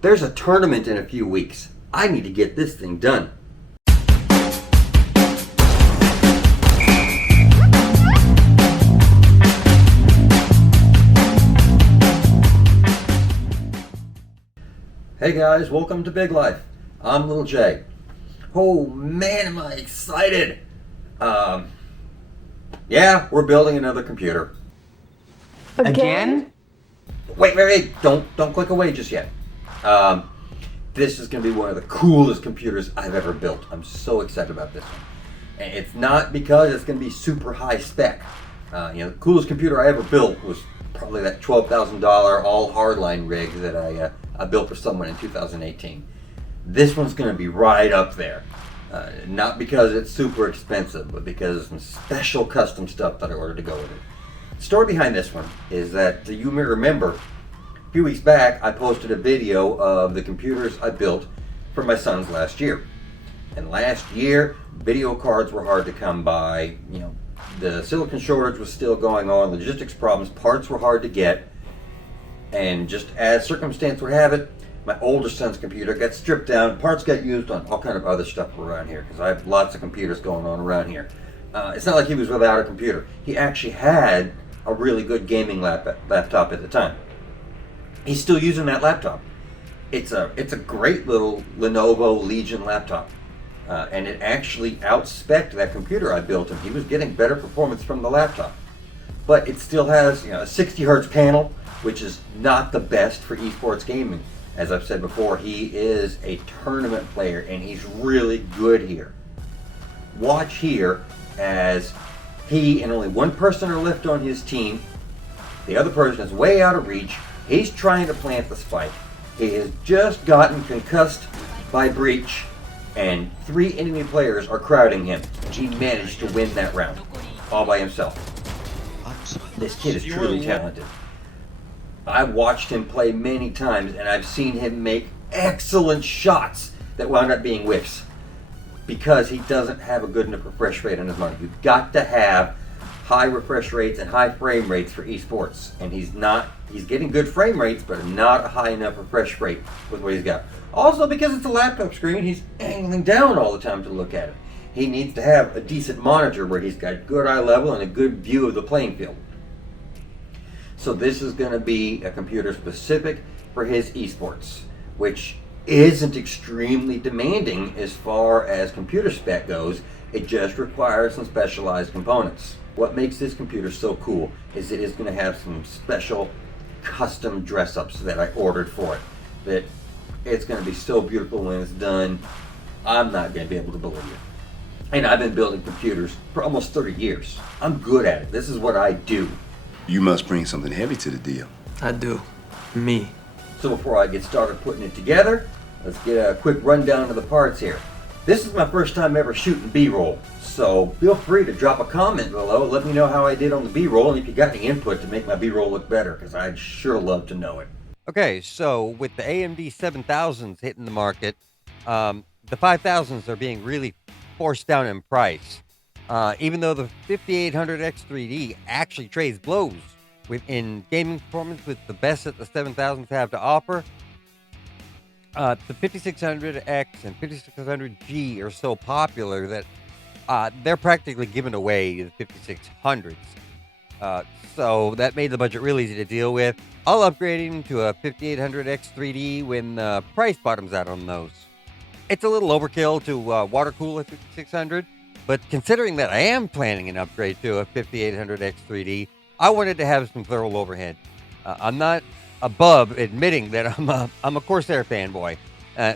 There's a tournament in a few weeks. I need to get this thing done. Hey guys, welcome to Big Life. I'm Little Jay. Oh man, am I excited! Yeah, we're building another computer. Again? Wait, don't click away just yet. This is going to be one of the coolest computers I've ever built. I'm so excited about this one. And it's not because it's going to be super high spec. The coolest computer I ever built was probably that $12,000 all hardline rig that I built for someone in 2018. This one's going to be right up there. Not because it's super expensive, but because of some special custom stuff that I ordered to go with it. The story behind this one is that you may remember a few weeks back I posted a video of the computers I built for my sons last year. And last year, video cards were hard to come by. The silicon shortage was still going on, logistics problems, parts were hard to get. And just as circumstance would have it, my older son's computer got stripped down, parts got used on all kind of other stuff around here, because I have lots of computers going on around here. It's not like he was without a computer. He actually had a really good gaming laptop at the time. He's still using that laptop. It's a great little Lenovo Legion laptop. And it actually outspec'd that computer I built him. He was getting better performance from the laptop. But it still has a 60 hertz panel, which is not the best for esports gaming. As I've said before, he is a tournament player and he's really good here. Watch here as he and only one person are left on his team. The other person is way out of reach. He's trying to plant the spike. He has just gotten concussed by breach and 3 enemy players are crowding him. He managed to win that round all by himself. This kid is truly talented. I've watched him play many times and I've seen him make excellent shots that wound up being whiffs because he doesn't have a good enough refresh rate on his monitor. You've got to have high refresh rates and high frame rates for esports, and he's getting good frame rates but not a high enough refresh rate with what he's got. Also, because it's a laptop screen, he's angling down all the time to look at it. He needs to have a decent monitor where he's got good eye level and a good view of the playing field. So this is going to be a computer specific for his esports, which isn't extremely demanding as far as computer spec goes. It just requires some specialized components. What makes this computer so cool is it is going to have some special custom dress-ups that I ordered for it. That it's going to be so beautiful when it's done, I'm not going to be able to believe it. And I've been building computers for almost 30 years. I'm good at it. This is what I do. You must bring something heavy to the deal. I do. Me. So before I get started putting it together, let's get a quick rundown of the parts here. This is my first time ever shooting B-roll, so feel free to drop a comment below. Let me know how I did on the B-roll and if you got any input to make my B-roll look better, because I'd sure love to know it. Okay, so with the AMD 7000s hitting the market, the 5000s are being really forced down in price. Even though the 5800X 3D actually trades blows in gaming performance with the best that the 7000s have to offer, the 5600X and 5600G are so popular that they're practically giving away the 5600s. So that made the budget really easy to deal with. I'll upgrade him to a 5800X 3D when the price bottoms out on those. It's a little overkill to water cool a 5600, but considering that I am planning an upgrade to a 5800X 3D, I wanted to have some thermal overhead. I'm not above admitting that I'm a Corsair fanboy.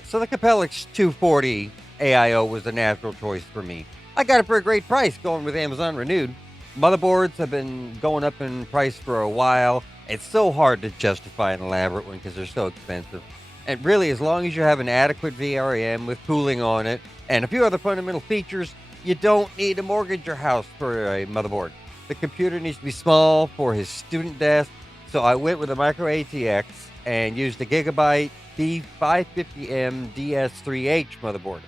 So the Capellix 240 AIO was a natural choice for me. I got it for a great price going with Amazon Renewed. Motherboards have been going up in price for a while. It's so hard to justify an elaborate one because they're so expensive. And really, as long as you have an adequate VRM with cooling on it and a few other fundamental features, you don't need to mortgage your house for a motherboard. The computer needs to be small for his student desk, so I went with a micro ATX and used a Gigabyte B550M DS3H motherboard.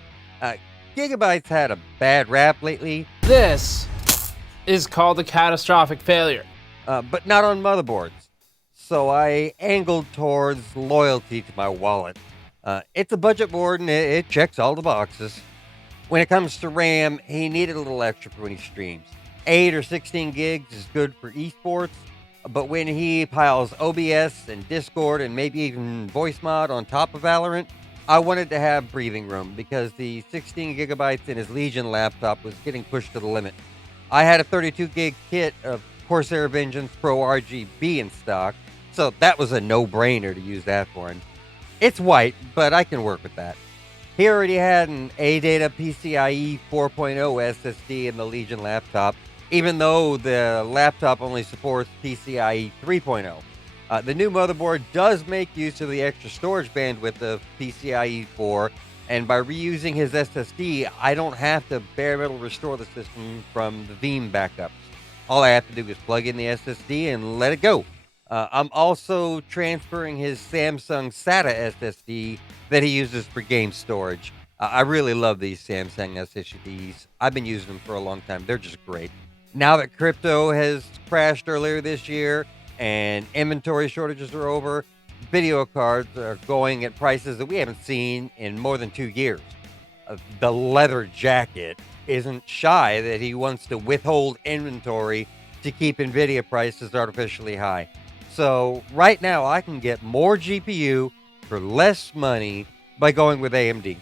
Gigabyte's had a bad rap lately. This is called a catastrophic failure. But not on motherboards. so I angled towards loyalty to my wallet. It's a budget board and it checks all the boxes. When it comes to RAM, he needed a little extra for when he streams. 8 or 16 gigs is good for esports, but when he piles OBS and Discord and maybe even voice mod on top of Valorant, I wanted to have breathing room because the 16 gigabytes in his Legion laptop was getting pushed to the limit. I had a 32 gig kit of Corsair Vengeance Pro RGB in stock, so that was a no-brainer to use that for him. It's white, but I can work with that. He already had an ADATA PCIe 4.0 SSD in the Legion laptop, even though the laptop only supports PCIe 3.0. The new motherboard does make use of the extra storage bandwidth of PCIe 4, and by reusing his SSD, I don't have to bare metal restore the system from the Veeam backups. All I have to do is plug in the SSD and let it go. I'm also transferring his Samsung SATA SSD that he uses for game storage. I really love these Samsung SSDs. I've been using them for a long time. They're just great. Now that crypto has crashed earlier this year and inventory shortages are over, video cards are going at prices that we haven't seen in more than 2 years. The leather jacket isn't shy that he wants to withhold inventory to keep NVIDIA prices artificially high. So right now I can get more GPU for less money by going with AMD.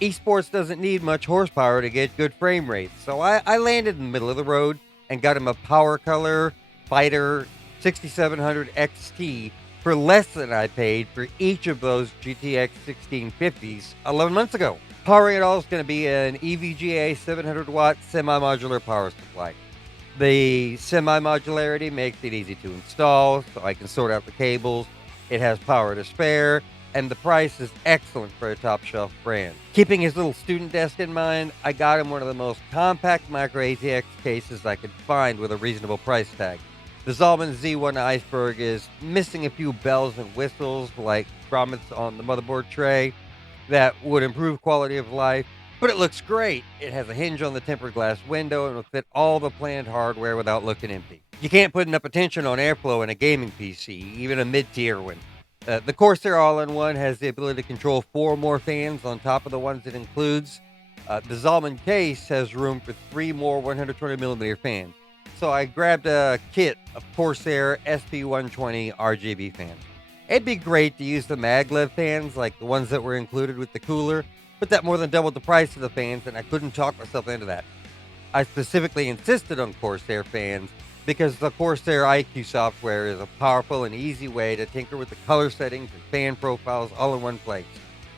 Esports doesn't need much horsepower to get good frame rates, so I landed in the middle of the road and got him a PowerColor Fighter 6700 XT for less than I paid for each of those GTX 1650s 11 months ago. Powering it all is going to be an EVGA 700-watt semi-modular power supply. The semi-modularity makes it easy to install, so I can sort out the cables. It has power to spare, and the price is excellent for a top-shelf brand. Keeping his little student desk in mind, I got him one of the most compact micro ATX cases I could find with a reasonable price tag. The Zalman Z1 Iceberg is missing a few bells and whistles like grommets on the motherboard tray that would improve quality of life, but it looks great. It has a hinge on the tempered glass window and will fit all the planned hardware without looking empty. You can't put enough attention on airflow in a gaming PC, even a mid-tier one. The Corsair all-in-one has the ability to control 4 more fans on top of the ones it includes. The Zalman case has room for 3 more 120mm fans. So I grabbed a kit of Corsair SP120 RGB fans. It'd be great to use the maglev fans like the ones that were included with the cooler, but that more than doubled the price of the fans, and I couldn't talk myself into that. I specifically insisted on Corsair fans because the Corsair iCUE software is a powerful and easy way to tinker with the color settings and fan profiles all in one place.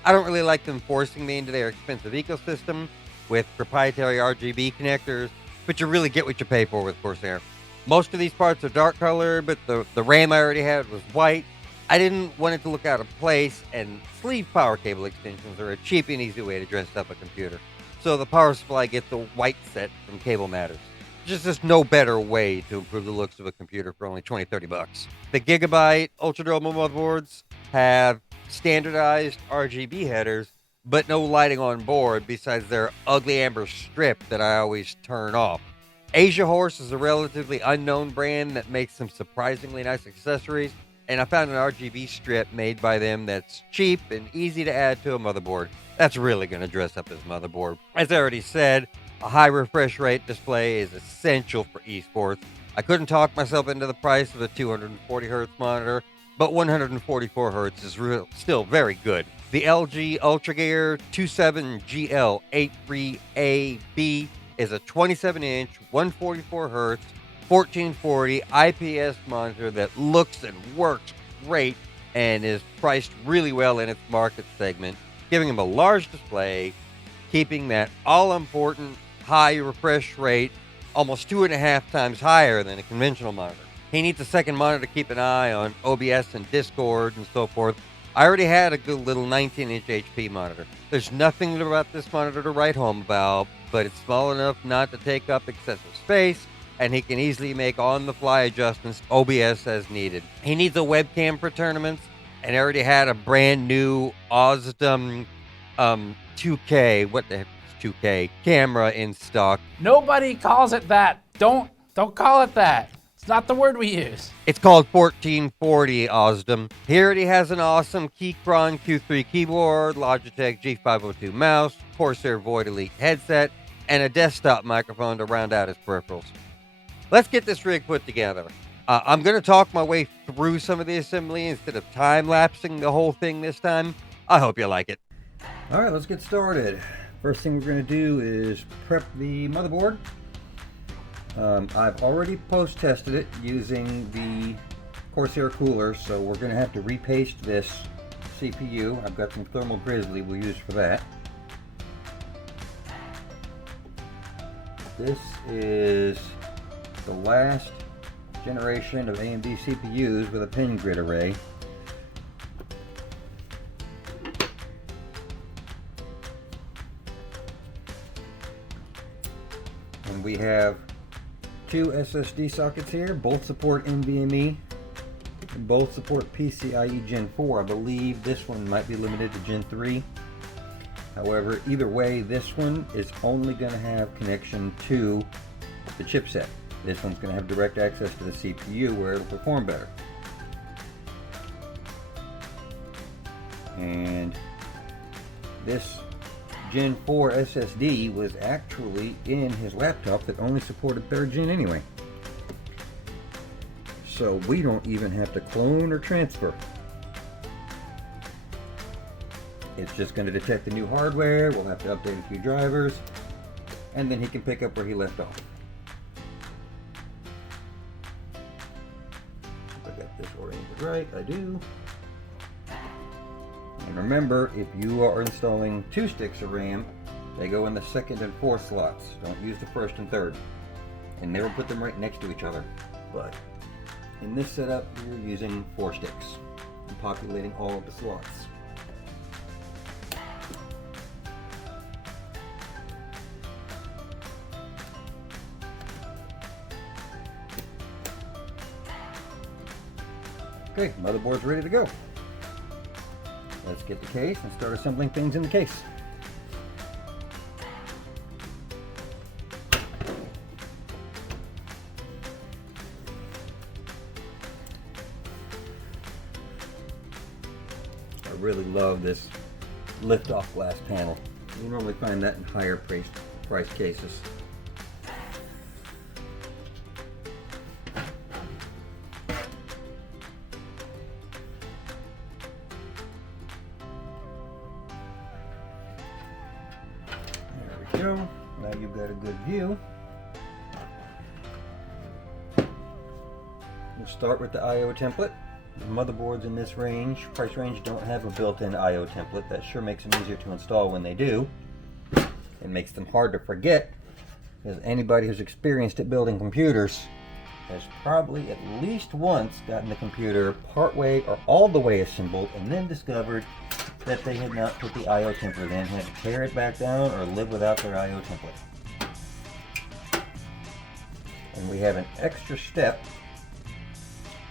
I don't really like them forcing me into their expensive ecosystem with proprietary RGB connectors, but you really get what you pay for with Corsair. Most of these parts are dark color, but the RAM I already had was white. I didn't want it to look out of place, and sleeve power cable extensions are a cheap and easy way to dress up a computer. So the power supply gets a white set from Cable Matters. Just no better way to improve the looks of a computer for only $20-30. The Gigabyte Ultra Durable motherboards have standardized RGB headers, but no lighting on board besides their ugly amber strip that I always turn off. AsiaHorse is a relatively unknown brand that makes some surprisingly nice accessories, and I found an RGB strip made by them that's cheap and easy to add to a motherboard. That's really going to dress up this motherboard. As I already said, a high refresh rate display is essential for esports. I couldn't talk myself into the price of a 240Hz monitor, but 144Hz is still very good. The LG Ultragear Q3 is a 27-inch, 144Hz, 1440 IPS monitor that looks and works great and is priced really well in its market segment, giving him a large display, keeping that all-important high refresh rate almost 2.5 times higher than a conventional monitor. He needs a second monitor to keep an eye on OBS and Discord and so forth. I already had a good little 19-inch HP monitor. There's nothing about this monitor to write home about, but it's small enough not to take up excessive space, and he can easily make on-the-fly adjustments to OBS as needed. He needs a webcam for tournaments, and I already had a brand new Ausdom 2K, what the heck is 2K, camera in stock. Nobody calls it that. Don't call it that. It's not the word we use. It's called 1440 Ausdom. He already has an awesome Keychron Q3 Keyboard, Logitech G502 mouse, Corsair Void Elite headset, and a desktop microphone to round out his peripherals. Let's get this rig put together. I'm going to talk my way through some of the assembly instead of time-lapsing the whole thing this time. I hope you like it. All right, let's get started. First thing we're going to do is prep the motherboard. I've already post-tested it using the Corsair cooler, so we're going to have to repaste this CPU. I've got some thermal grizzly we'll use for that. This is the last generation of AMD CPUs with a pin grid array. And we have two SSD sockets here. Both support NVMe. And both support PCIe Gen 4. I believe this one might be limited to Gen 3. However, either way, this one is only going to have connection to the chipset. This one's going to have direct access to the CPU where it'll perform better. And this Gen 4 SSD was actually in his laptop that only supported 3rd gen anyway. So we don't even have to clone or transfer. It's just going to detect the new hardware, we'll have to update a few drivers, and then he can pick up where he left off. If I got this oriented right, I do. And remember, if you are installing 2 sticks of RAM, they go in the 2nd and 4th slots. Don't use the 1st and 3rd. And never put them right next to each other. But in this setup, you're using 4 sticks and populating all of the slots. Okay, motherboard's ready to go. Let's get the case and start assembling things in the case. I really love this lift-off glass panel. You normally find that in higher price cases. Now you've got a good view. We'll start with the I/O template. The motherboards in this price range, don't have a built-in I/O template. That sure makes them easier to install when they do. It makes them hard to forget, because anybody who's experienced at building computers has probably at least once gotten the computer partway or all the way assembled and then discovered that they had not put the I/O template in, had to tear it back down or live without their I/O template. And we have an extra step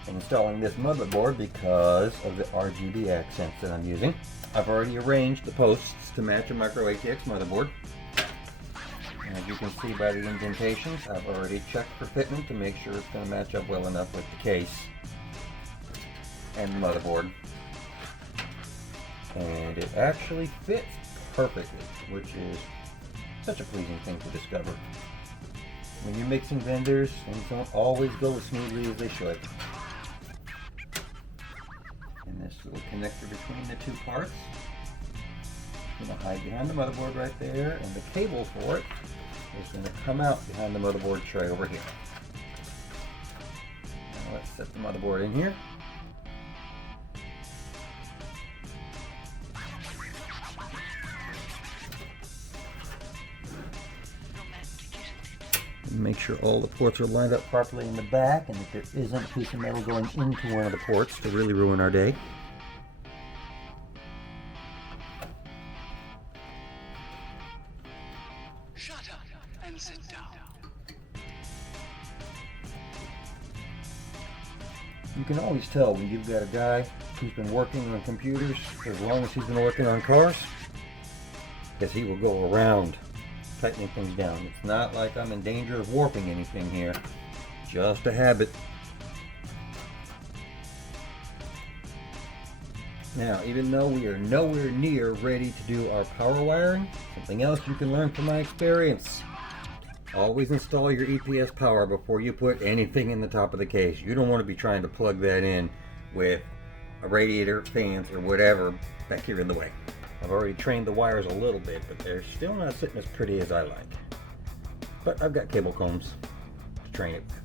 in installing this motherboard because of the RGB accents that I'm using. I've already arranged the posts to match a micro ATX motherboard. And as you can see by the indentations, I've already checked for fitment to make sure it's going to match up well enough with the case and the motherboard. And it actually fits perfectly, which is such a pleasing thing to discover. When you're mixing vendors, things don't always go as smoothly as they should. And this little connector between the 2 parts is going to hide behind the motherboard right there, and the cable for it is going to come out behind the motherboard tray over here. Now let's set the motherboard in here. Make sure all the ports are lined up properly in the back, and that there isn't a piece of metal going into one of the ports to really ruin our day. Shut up and sit down. You can always tell when you've got a guy who's been working on computers for as long as he's been working on cars, because he will go around tightening things down. It's not like I'm in danger of warping anything here. just a habit. Now, even though we are nowhere near ready to do our power wiring, something else you can learn from my experience. Always install your EPS power before you put anything in the top of the case. You don't want to be trying to plug that in with a radiator, fans, or whatever back here in the way. I've already trained the wires a little bit, but they're still not sitting as pretty as I like. But I've got cable combs to train it with.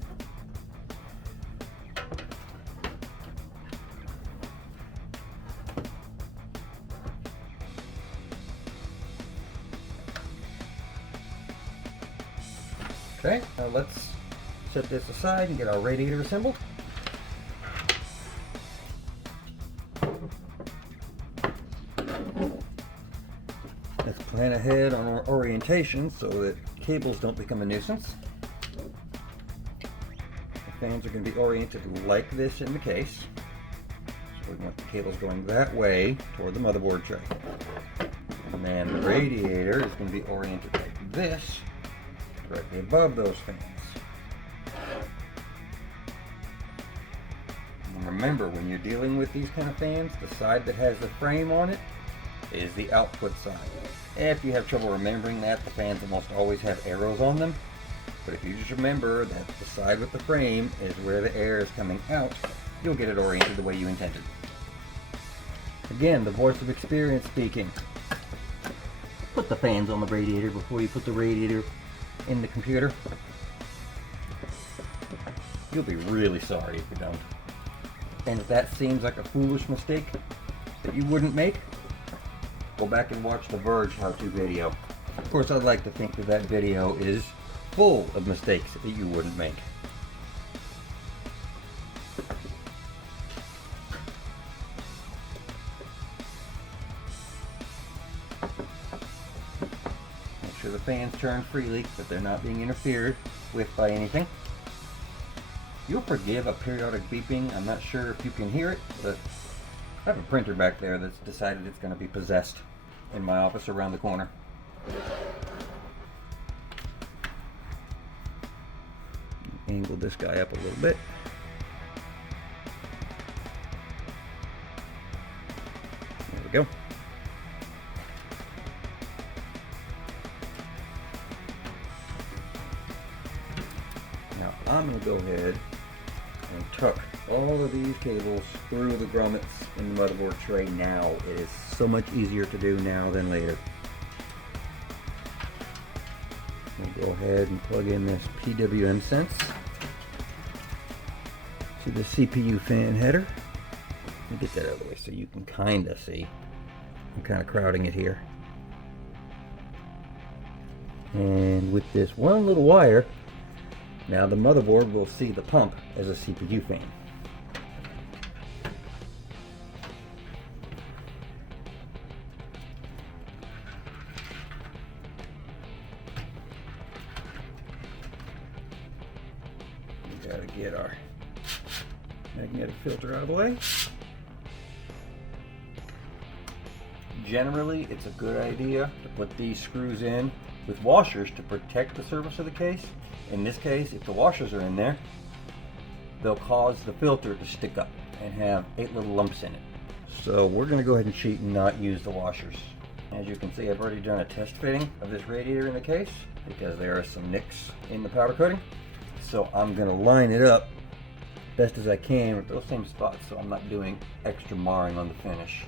Okay, now let's set this aside and get our radiator assembled. Let's plan ahead on our orientation so that cables don't become a nuisance. The fans are going to be oriented like this in the case. So we want the cables going that way toward the motherboard tray. And then the radiator is going to be oriented like this, directly above those fans. And remember, when you're dealing with these kind of fans, the side that has the frame on it is the output side. If you have trouble remembering that, the fans almost always have arrows on them. But if you just remember that the side with the frame is where the air is coming out, you'll get it oriented the way you intended. Again, the voice of experience speaking. Put the fans on the radiator before you put the radiator in the computer. You'll be really sorry if you don't. And if that seems like a foolish mistake that you wouldn't make, go back and watch the Verge how-to video. Of course, I'd like to think that that video is full of mistakes that you wouldn't make. Make sure the fans turn freely, that they're not being interfered with by anything. You'll forgive a periodic beeping. I'm not sure if you can hear it, but I have a printer back there that's decided it's going to be possessed in my office around the corner. Angle this guy up a little bit. There we go. Now I'm going to go ahead and tuck all of these cables through the grommets in the motherboard tray now. It is so much easier to do now than later. We'll go ahead and plug in this PWM sense to the CPU fan header. Let me get that out of the way so you can kind of see. I'm kind of crowding it here. And with this one little wire, now the motherboard will see the pump as a CPU fan. We gotta get our magnetic filter out of the way. Generally, it's a good idea to put these screws in with washers to protect the surface of the case. In this case, if the washers are in there, they'll cause the filter to stick up and have 8 little lumps in it. So we're going to go ahead and cheat and not use the washers. As you can see, I've already done a test fitting of this radiator in the case because there are some nicks in the powder coating. So I'm going to line it up best as I can with those same spots so I'm not doing extra marring on the finish.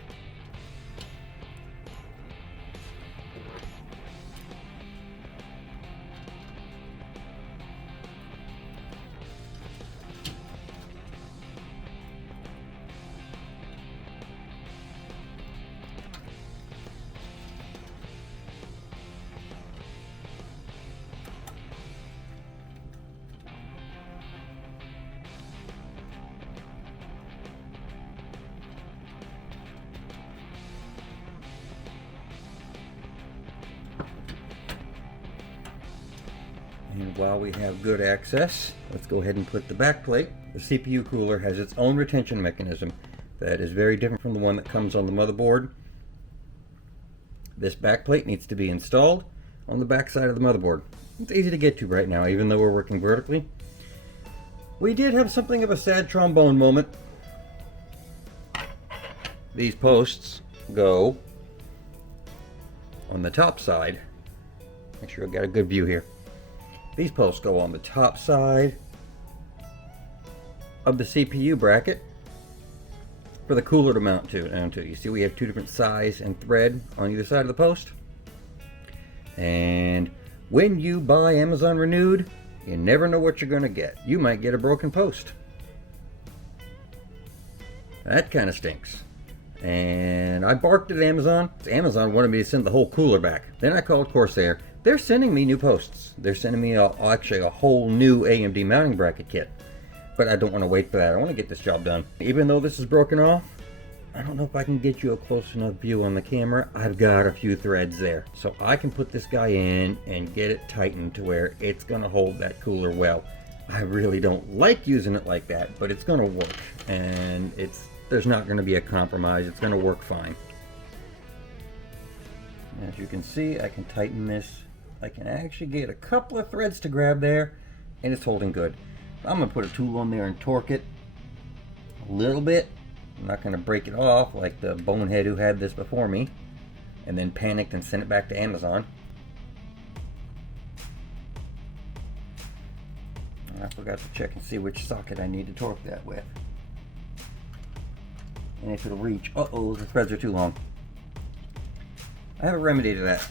And while we have good access, let's go ahead and put the back plate. The CPU cooler has its own retention mechanism that is very different from the one that comes on the motherboard. This back plate needs to be installed on the back side of the motherboard. It's easy to get to right now, even though we're working vertically. we did have something of a sad trombone moment. These posts go on the top side. Make sure I've got a good view here. These posts go on the top side of the CPU bracket for the cooler to mount to. You see we have two different size and thread on either side of the post. And when you buy Amazon Renewed, you never know what you're going to get. You might get a broken post. That kind of stinks. And I barked at Amazon. Amazon wanted me to send the whole cooler back. Then I called Corsair. They're sending me new posts. They're sending me actually a whole new AMD mounting bracket kit. But I don't want to wait for that. I want to get this job done. Even though this is broken off, I don't know if I can get you a close enough view on the camera. I've got a few threads there. So I can put this guy in and get it tightened to where it's going to hold that cooler well. I really don't like using it like that, but it's going to work. And there's not going to be a compromise. It's going to work fine. As you can see, I can tighten this. I can actually get a couple of threads to grab there, and it's holding good. I'm going to put a tool on there and torque it a little bit. I'm not going to break it off like the bonehead who had this before me and then panicked and sent it back to Amazon. I forgot to check and see which socket I need to torque that with. And if it'll reach. Uh-oh, the threads are too long. I have a remedy to that.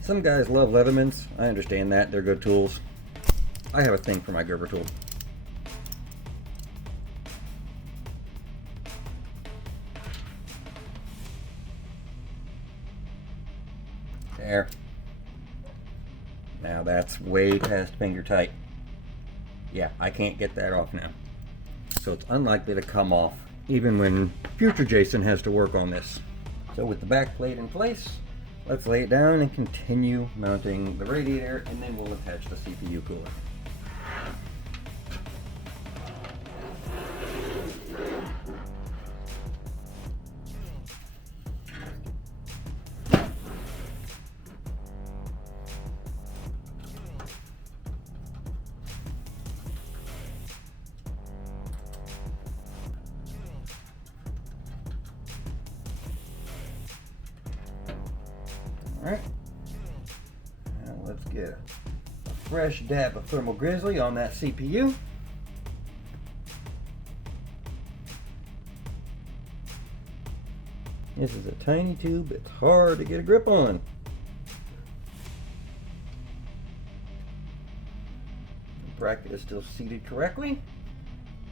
Some guys love Leathermans. I understand that. They're good tools. I have a thing for my Gerber tool. There. Now that's way past finger tight. Yeah, I can't get that off now. So it's unlikely to come off, even when future Jason has to work on this. So with the back plate in place, let's lay it down and continue mounting the radiator, and then we'll attach the CPU cooler. Alright, now let's get a fresh dab of Thermal Grizzly on that CPU. This is a tiny tube, it's hard to get a grip on. The bracket is still seated correctly.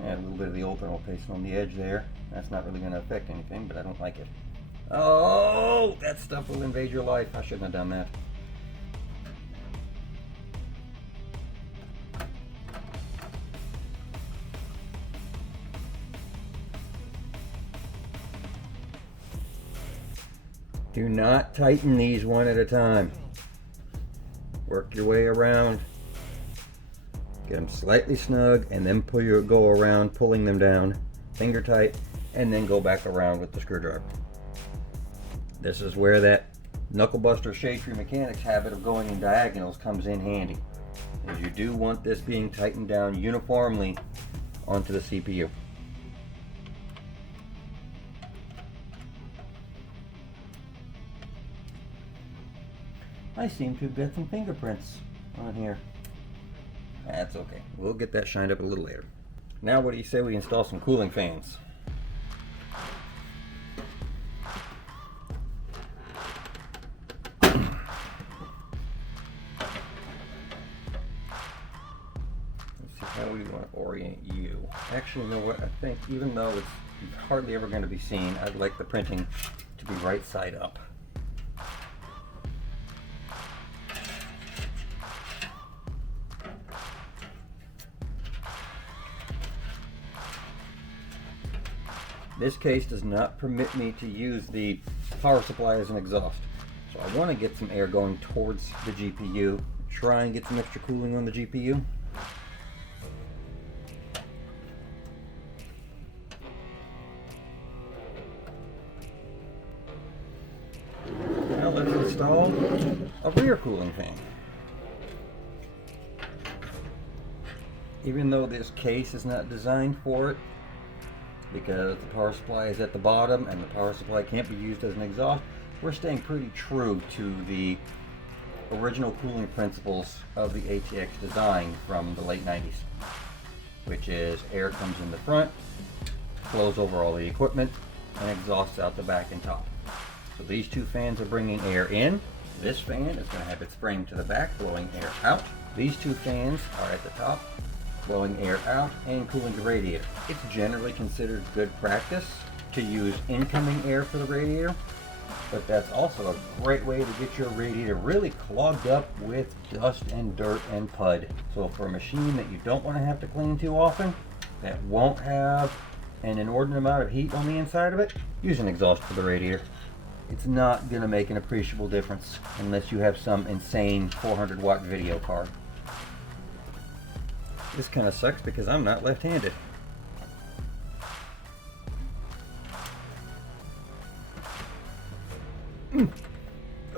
Add a little bit of the old thermal paste on the edge there. That's not really going to affect anything, but I don't like it. Oh, that stuff will invade your life. I shouldn't have done that. Do not tighten these one at a time. Work your way around. Get them slightly snug and then go around pulling them down, finger tight, and then go back around with the screwdriver. This is where that knucklebuster shade tree mechanics habit of going in diagonals comes in handy. Is you do want this being tightened down uniformly onto the CPU. I seem to have got some fingerprints on here. That's okay. We'll get that shined up a little later. Now what do you say we install some cooling fans? How we want to orient you. Actually, you know what? I think even though it's hardly ever going to be seen, I'd like the printing to be right side up. This case does not permit me to use the power supply as an exhaust. So I want to get some air going towards the GPU, try and get some extra cooling on the GPU. Now let's install a rear cooling fan. even though this case is not designed for it, because the power supply is at the bottom and the power supply can't be used as an exhaust, we're staying pretty true to the original cooling principles of the ATX design from the late 90s, which is air comes in the front, flows over all the equipment, and exhausts out the back and top. So these two fans are bringing air in. This fan is going to have its frame to the back, blowing air out. These two fans are at the top, blowing air out and cooling the radiator. It's generally considered good practice to use incoming air for the radiator, but that's also a great way to get your radiator really clogged up with dust and dirt and pud. So for a machine that you don't want to have to clean too often, that won't have an inordinate amount of heat on the inside of it, use an exhaust for the radiator. It's not going to make an appreciable difference unless you have some insane 400 watt video card. This kind of sucks because I'm not left-handed.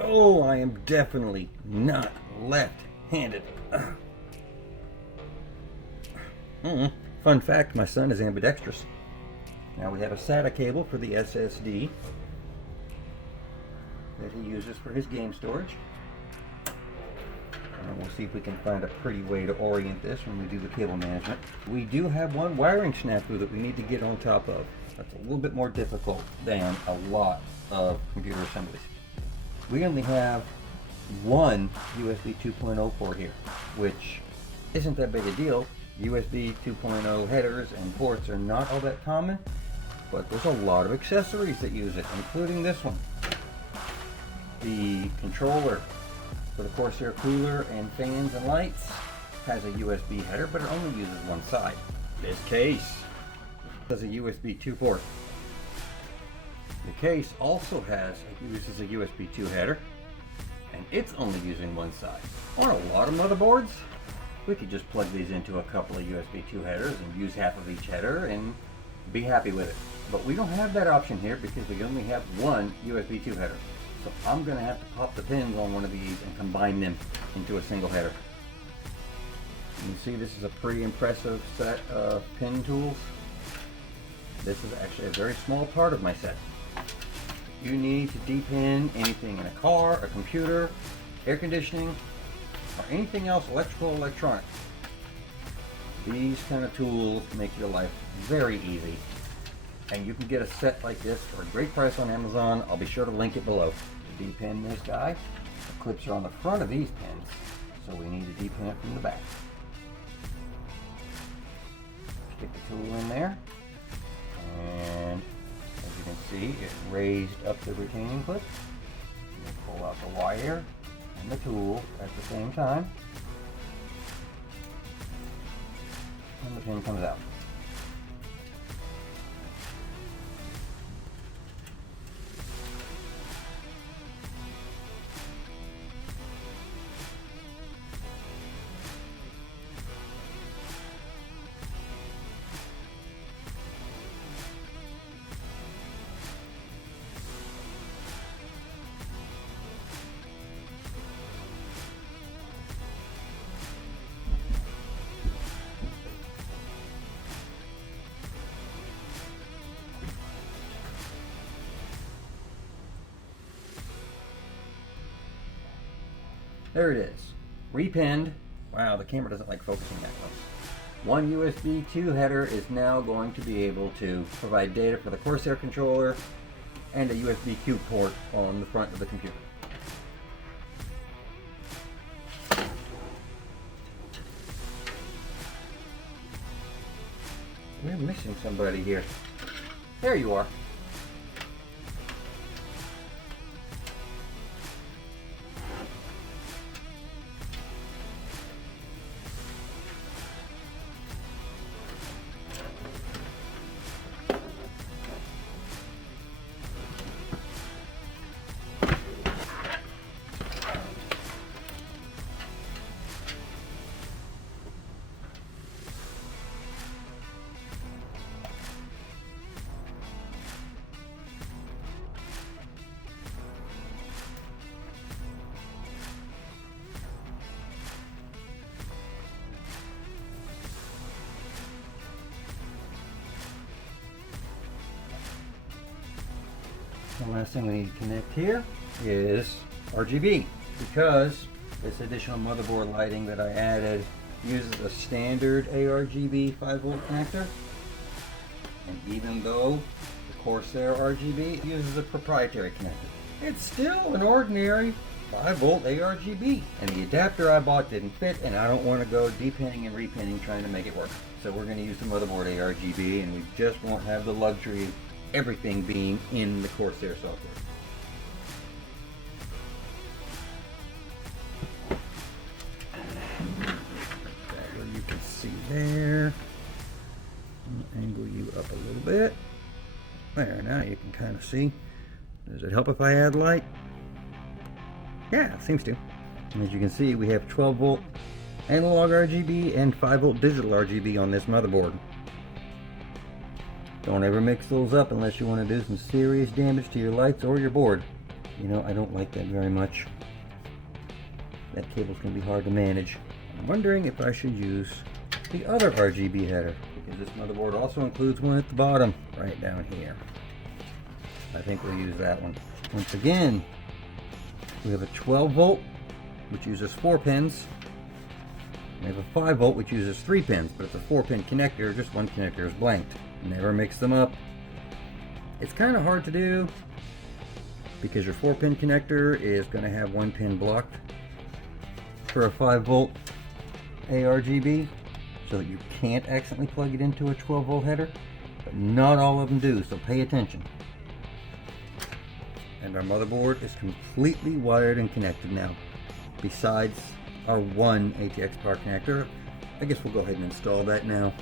Oh, I am definitely not left-handed. Fun fact, my son is ambidextrous. Now we have a SATA cable for the SSD that he uses for his game storage. And we'll see if we can find a pretty way to orient this when we do the cable management. We do have one wiring snafu that we need to get on top of. That's a little bit more difficult than a lot of computer assemblies. We only have one USB 2.0 port here, which isn't that big a deal. USB 2.0 headers and ports are not all that common, but there's a lot of accessories that use it, including this one. The controller for the Corsair cooler and fans and lights has a USB header, but it only uses one side. This case has a USB 2 port. The case also uses a USB 2 header, and it's only using one side. On a lot of motherboards, we could just plug these into a couple of USB 2 headers and use half of each header and be happy with it. But we don't have that option here because we only have one USB 2 header. So I'm going to have to pop the pins on one of these and combine them into a single header. You can see this is a pretty impressive set of pin tools. This is actually a very small part of my set. You need to depin anything in a car, a computer, air conditioning, or anything else electrical or electronic. These kind of tools make your life very easy. And you can get a set like this for a great price on Amazon. I'll be sure to link it below. To depin this guy, the clips are on the front of these pins, so we need to depin it from the back. Stick the tool in there, and as you can see, it raised up the retaining clip. You pull out the wire and the tool at the same time, and the pin comes out. There it is, repinned. Wow, the camera doesn't like focusing that close. One USB 2 header is now going to be able to provide data for the Corsair controller and a USB Q port on the front of the computer. We're missing somebody here. There you are. The last thing we need to connect here is RGB, because this additional motherboard lighting that I added uses a standard ARGB 5-volt connector, and even though the Corsair RGB uses a proprietary connector, it's still an ordinary 5-volt ARGB, and the adapter I bought didn't fit, and I don't want to go depinning and repinning trying to make it work. So we're going to use the motherboard ARGB, and we just won't have the luxury of everything being in the Corsair software. You can see there. I'll angle you up a little bit. There, now you can kind of see. Does it help if I add light? Yeah, it seems to. And as you can see, we have 12-volt analog RGB and 5-volt digital RGB on this motherboard. Don't ever mix those up unless you want to do some serious damage to your lights or your board. You know, I don't like that very much. That cable's going to be hard to manage. I'm wondering if I should use the other RGB header, because this motherboard also includes one at the bottom, right down here. I think we'll use that one. Once again, we have a 12-volt, which uses 4 pins. We have a 5-volt, which uses 3 pins, but it's a 4-pin connector, just one connector is blanked. Never mix them up. It's kind of hard to do because your 4-pin connector is going to have 1 pin blocked for a 5-volt ARGB, so that you can't accidentally plug it into a 12-volt header, but not all of them do, so pay attention. And our motherboard is completely wired and connected now, besides our one ATX power connector. I guess we'll go ahead and install that now.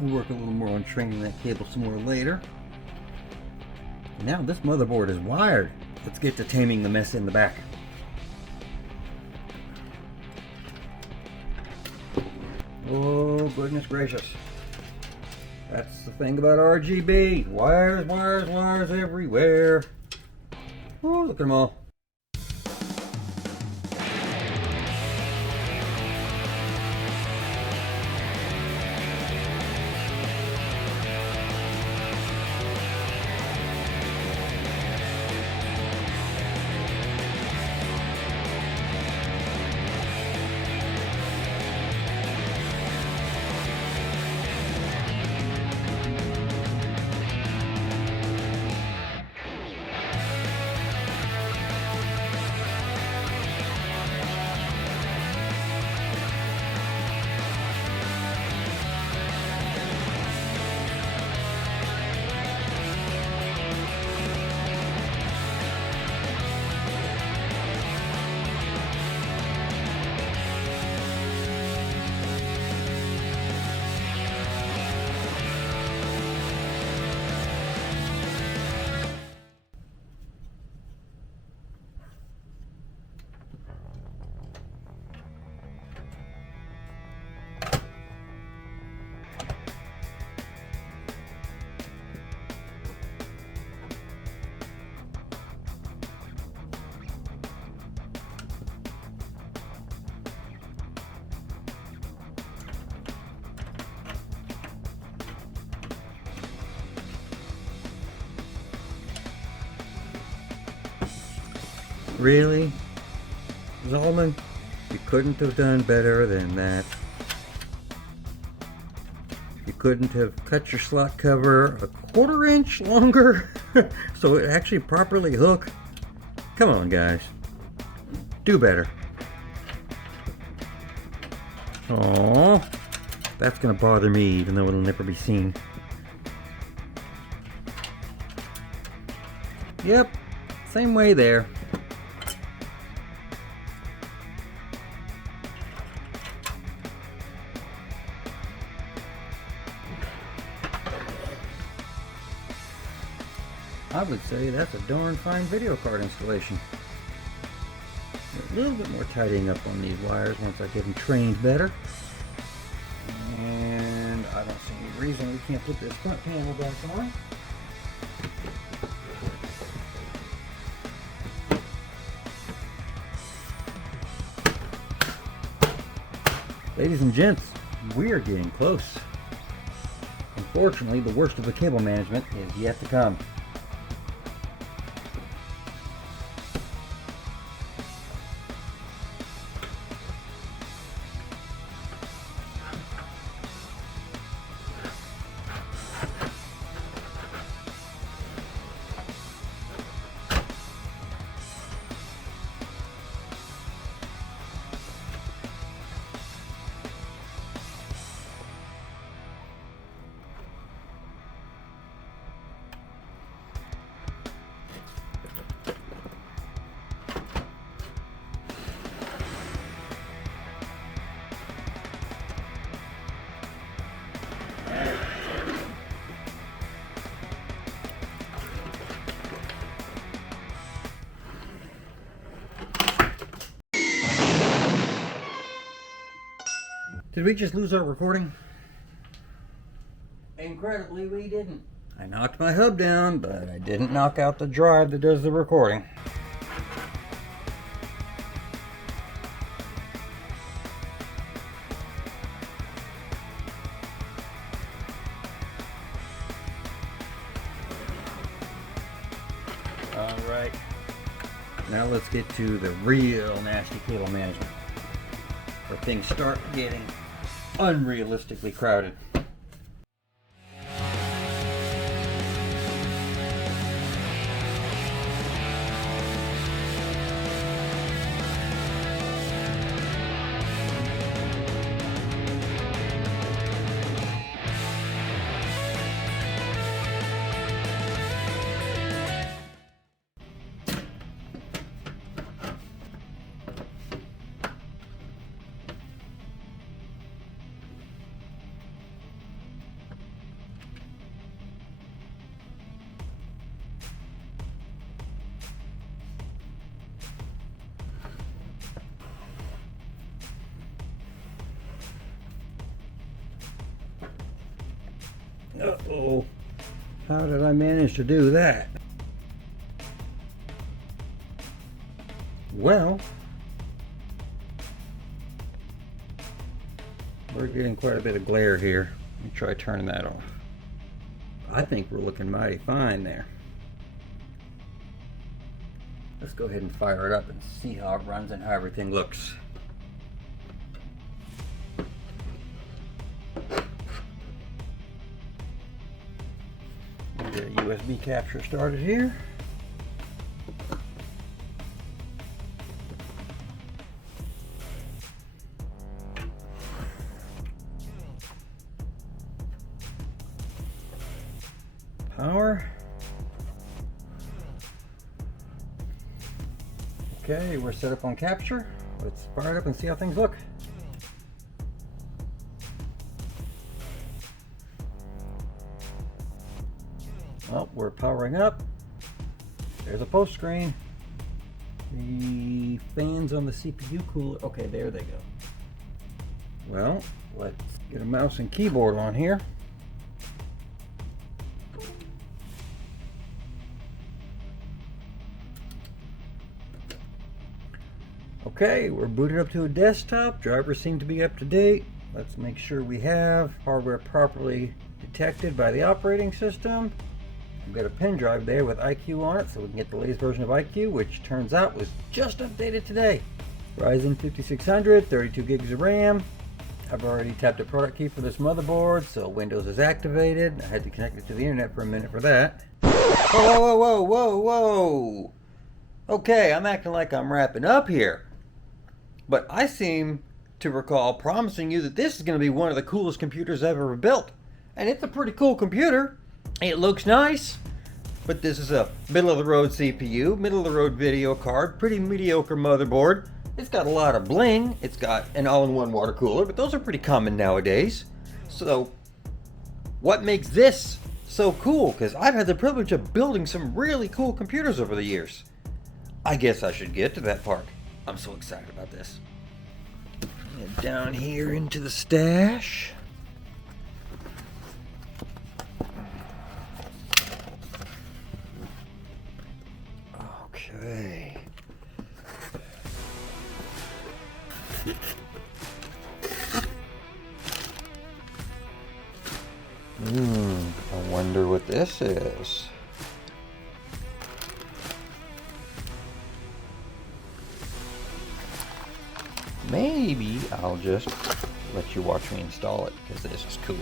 We'll work a little more on training that cable some more later. Now this motherboard is wired. Let's get to taming the mess in the back. Oh, goodness gracious. That's the thing about RGB. Wires, wires, wires everywhere. Oh, look at them all. Really? Zalman, you couldn't have done better than that. You couldn't have cut your slot cover a 1/4 inch longer so it actually properly hook. Come on, guys. Do better. Aww. That's gonna bother me even though it'll never be seen. Yep, same way there. I would say that's a darn fine video card installation. A little bit more tidying up on these wires once I get them trained better. And I don't see any reason we can't put this front panel back on. Ladies and gents, we are getting close. Unfortunately, the worst of the cable management is yet to come. Did we just lose our recording? Incredibly, we didn't. I knocked my hub down, but I didn't knock out the drive that does the recording. Alright. Now let's get to the real nasty cable management, where things start getting unrealistically crowded. Uh-oh. How did I manage to do that? Well, we're getting quite a bit of glare here. Let me try turning that off. I think we're looking mighty fine there. Let's go ahead and fire it up and see how it runs and how everything looks. Get a USB capture started here. Power. Okay, we're set up on capture. Let's fire it up and see how things look. Well, we're powering up. There's a post screen. The fans on the CPU cooler. Okay, there they go. Well, let's get a mouse and keyboard on here. Okay, we're booted up to a desktop. Drivers seem to be up to date. Let's make sure we have hardware properly detected by the operating system. We've got a pen drive there with iCUE on it, so we can get the latest version of iCUE, which turns out was just updated today. Ryzen 5600, 32 gigs of RAM. I've already tapped a product key for this motherboard, so Windows is activated. I had to connect it to the internet for a minute for that. Whoa, whoa, whoa, whoa, whoa! Okay, I'm acting like I'm wrapping up here. But I seem to recall promising you that this is going to be one of the coolest computers I've ever built. And it's a pretty cool computer. It looks nice, but this is a middle-of-the-road CPU, middle-of-the-road video card, pretty mediocre motherboard. It's got a lot of bling. It's got an all-in-one water cooler, but those are pretty common nowadays. So, what makes this so cool? Because I've had the privilege of building some really cool computers over the years. I guess I should get to that part. I'm so excited about this. Get down here into the stash. Okay. this is. Maybe I'll just let you watch me install it because this is cool.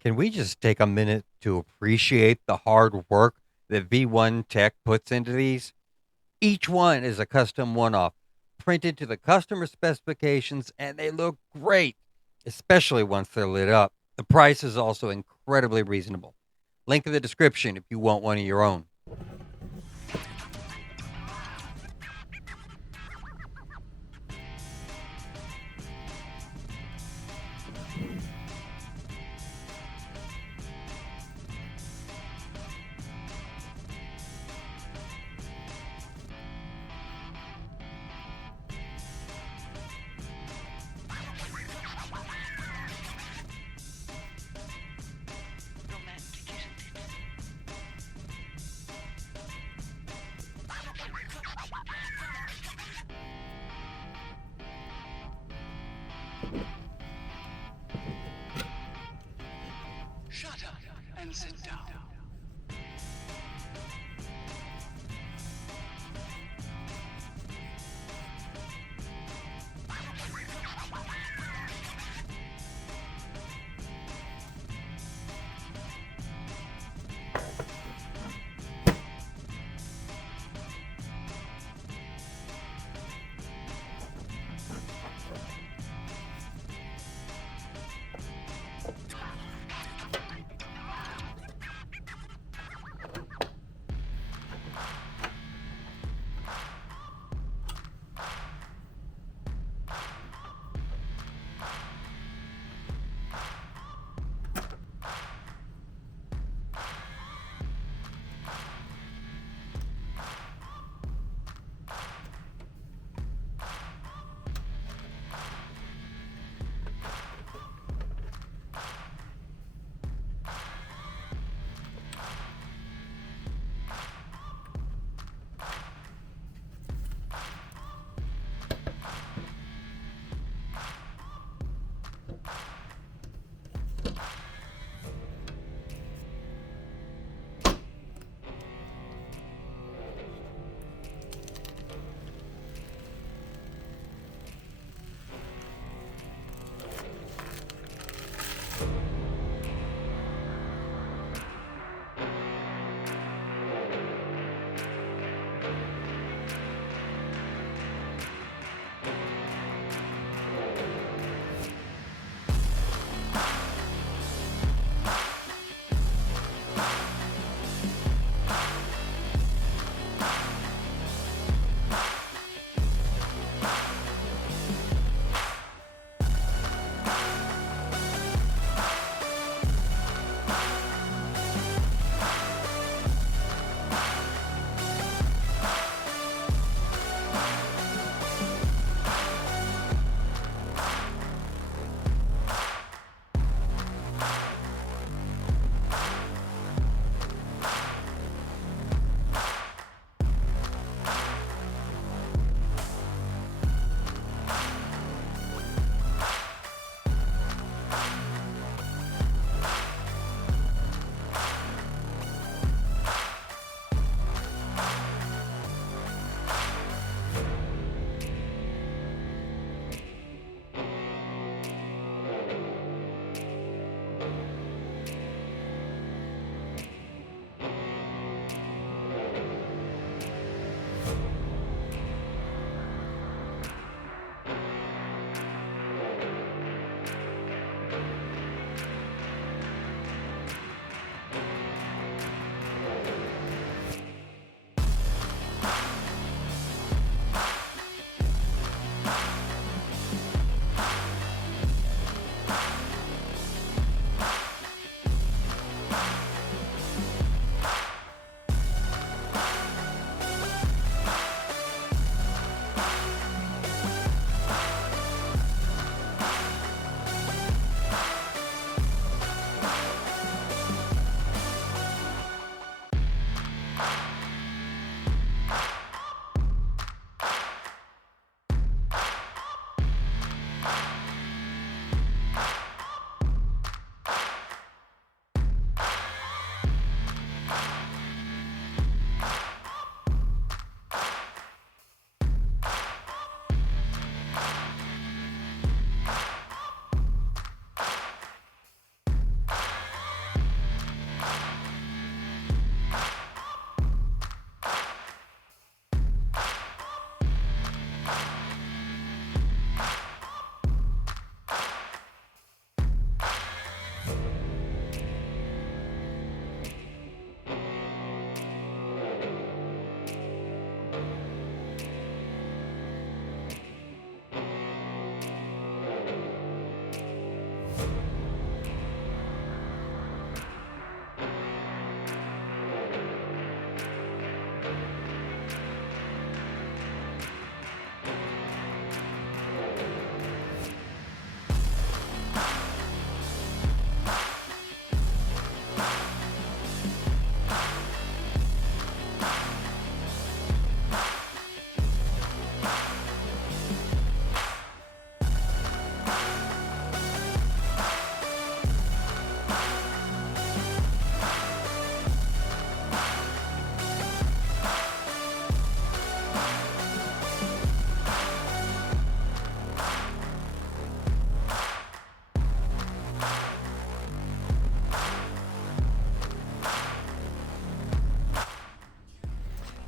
Can we just take a minute to appreciate the hard work that V1 Tech puts into these? Each one is a custom one-off, printed to the customer specifications, and they look great, especially once they're lit up. The price is also incredibly reasonable. Link in the description if you want one of your own. Romantic, isn't it? Shut up and sit down.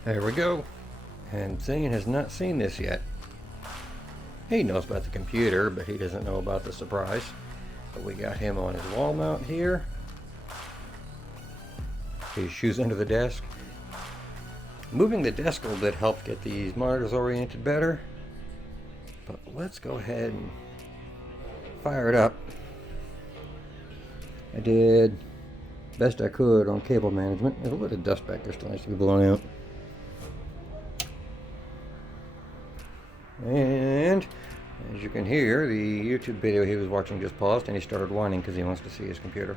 There we go. And Zane has not seen this yet. He knows about the computer, but he doesn't know about the surprise. But we got him on his wall mount here. His shoes under the desk. Moving the desk a little bit helped get these monitors oriented better. But let's go ahead and fire it up. I did best I could on cable management. There's a little bit of dust back there, still needs to be blown out. And as you can hear, the YouTube video he was watching just paused and he started whining because he wants to see his computer.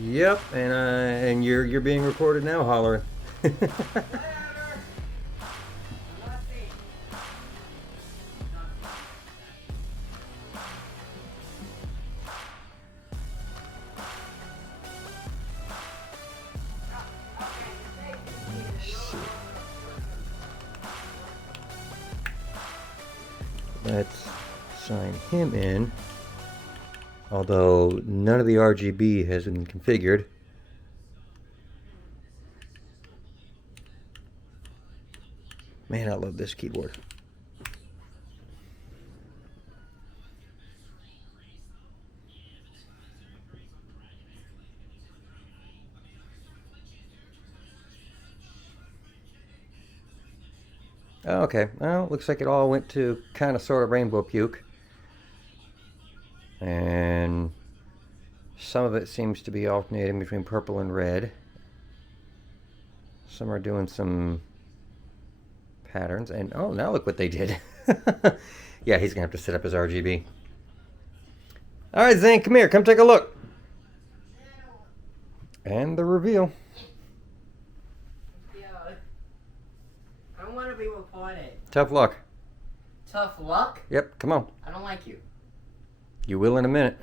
Yep, and you're being recorded now, hollering. Let's sign him in, although none of the RGB has been configured. Man, I love this keyboard. Okay, well, looks like it all went to kind of sort of rainbow puke. And some of it seems to be alternating between purple and red. Some are doing some patterns, and oh, now look what they did. Yeah, he's gonna have to set up his RGB. All right, Zane, come here, come take a look. And the reveal. I don't want to be recorded. Tough luck. Tough luck? Yep, come on. I don't like you. You will in a minute.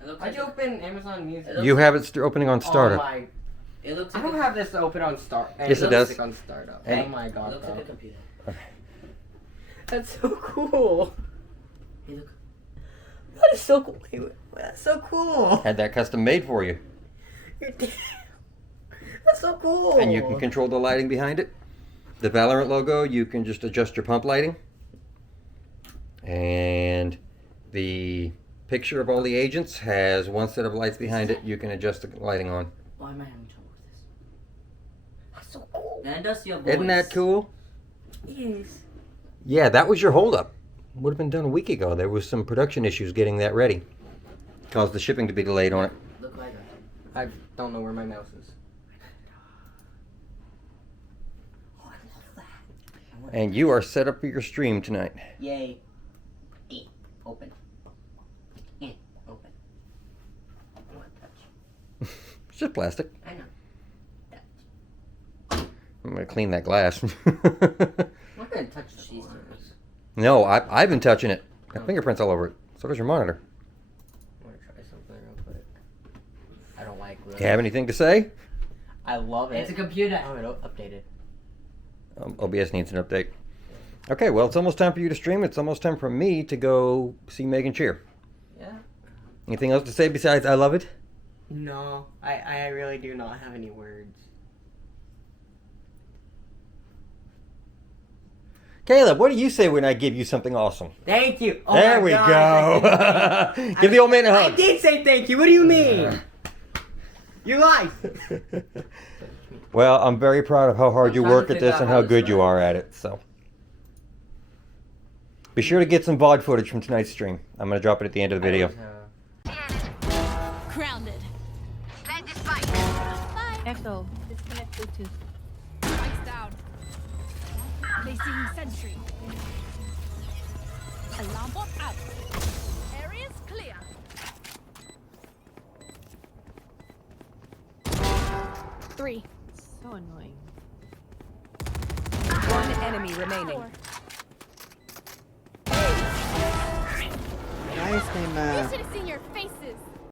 It looks Why'd you open Amazon Music? You have it opening on startup. Oh my. It looks like I don't have this open on start. Yes, it does. On startup. And oh my god. It looks like a computer. That's so cool. Hey, look. That is so cool. That's so cool. Had that custom made for you. That's so cool. And you can control the lighting behind it. The Valorant logo, you can just adjust your pump lighting. And the picture of all the agents has one set of lights behind it. You can adjust the lighting on. Why am I having trouble with this? That's so cool. And it does your voice. Isn't that cool? Yes. Yeah, that was your holdup. Would have been done a week ago. There was some production issues getting that ready. Caused the shipping to be delayed on it. Look like I don't know where my mouse is. Oh, I love that. And you are set up for your stream tonight. Yay. Open. Open. I want touch. It's just plastic. I know. I'm going to clean that glass. I'm not gonna touch the cheese. No, I've been touching it. Got fingerprints all over it. So does your monitor. I'm gonna try something real quick. I don't like Do you have anything to say? I love it. It's a computer. Oh, it updated. OBS needs an update. Okay, well, it's almost time for you to stream. It's almost time for me to go see Megan cheer. Yeah. Anything else to say besides I love it? No, I really do not have any words. Caleb, what do you say when I give you something awesome? Thank you. Oh There my we gosh, go. Give the old man a I hug. did say thank you. What do you mean? You lied. Well, I'm very proud of how hard you trying to work at figure this out and how how this good you works. are at it. So, be sure to get some VOD footage from tonight's stream. I'm going to drop it at the end of the video. Grounded. Plant this spike. Bye. Echo. Disconnect Bluetooth. Lights down. Placing sentry. Alarm bot out. Area's clear. Three. So annoying. One enemy remaining. Four. Nice, NameMap. Using